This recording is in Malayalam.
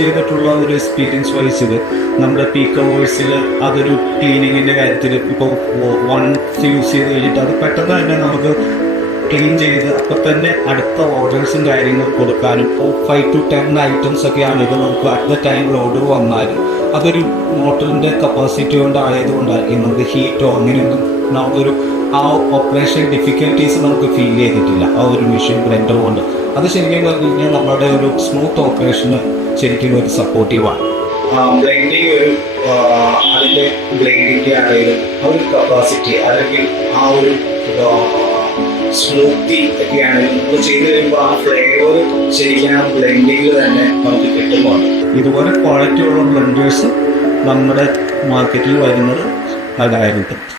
ചെയ്തിട്ടുള്ള ഒരു എക്സ്പീരിയൻസ് വഹിച്ചത് നമ്മുടെ പീക്ക് അവേഴ്സിൽ അതൊരു ക്ലീനിങ്ങിൻ്റെ കാര്യത്തിൽ ഇപ്പോൾ വൺസ് യൂസ് ചെയ്ത് കഴിഞ്ഞിട്ട് അത് പെട്ടെന്ന് തന്നെ നമുക്ക് ക്ലീൻ ചെയ്ത് അപ്പോൾ തന്നെ അടുത്ത ഓർഡേഴ്സും കാര്യങ്ങളും കൊടുക്കാനും ഇപ്പോൾ 5 to 10 items ഒക്കെ ആണെങ്കിൽ നമുക്ക് അറ്റ് ദ ടൈമിൽ ഓർഡർ വന്നാലും അതൊരു മോട്ടറിൻ്റെ കപ്പാസിറ്റി കൊണ്ടായതുകൊണ്ടായിരിക്കും നമുക്ക് ഹീറ്റോ അങ്ങനെയൊന്നും നമുക്കൊരു ആ ഓപ്പറേഷൻ ഡിഫിക്കൽട്ടീസ് നമുക്ക് ഫീൽ ചെയ്തിട്ടില്ല ആ ഒരു മെഷീൻ ബ്ലെൻഡർ കൊണ്ട്. അത് ശരിക്കും പറഞ്ഞു കഴിഞ്ഞാൽ നമ്മുടെ ഒരു സ്മൂത്ത് ഓപ്പറേഷന് ശരിക്കും ഒരു സപ്പോർട്ടീവാണ്. ബ്ലെൻഡിങ് ഒരു അതിൻ്റെ ബ്ലെൻഡിൻ്റെ ആണെങ്കിലും ആ ഒരു കപ്പാസിറ്റി അല്ലെങ്കിൽ ആ ഒരു സ്മൂത്തി ഒക്കെ ആണെങ്കിലും നമ്മൾ ചെയ്ത് കഴിയുമ്പോൾ ആ ഫ്ലേവർ ശരിക്കും ആ ബ്ലെൻഡിങ്ങിൽ തന്നെ നമുക്ക് കിട്ടുന്നുണ്ട്. ഇതുപോലെ ക്വാളിറ്റി ഉള്ള ബ്ലെൻഡേഴ്സ് നമ്മുടെ മാർക്കറ്റിൽ വരുന്നത് അതായിരിക്കും.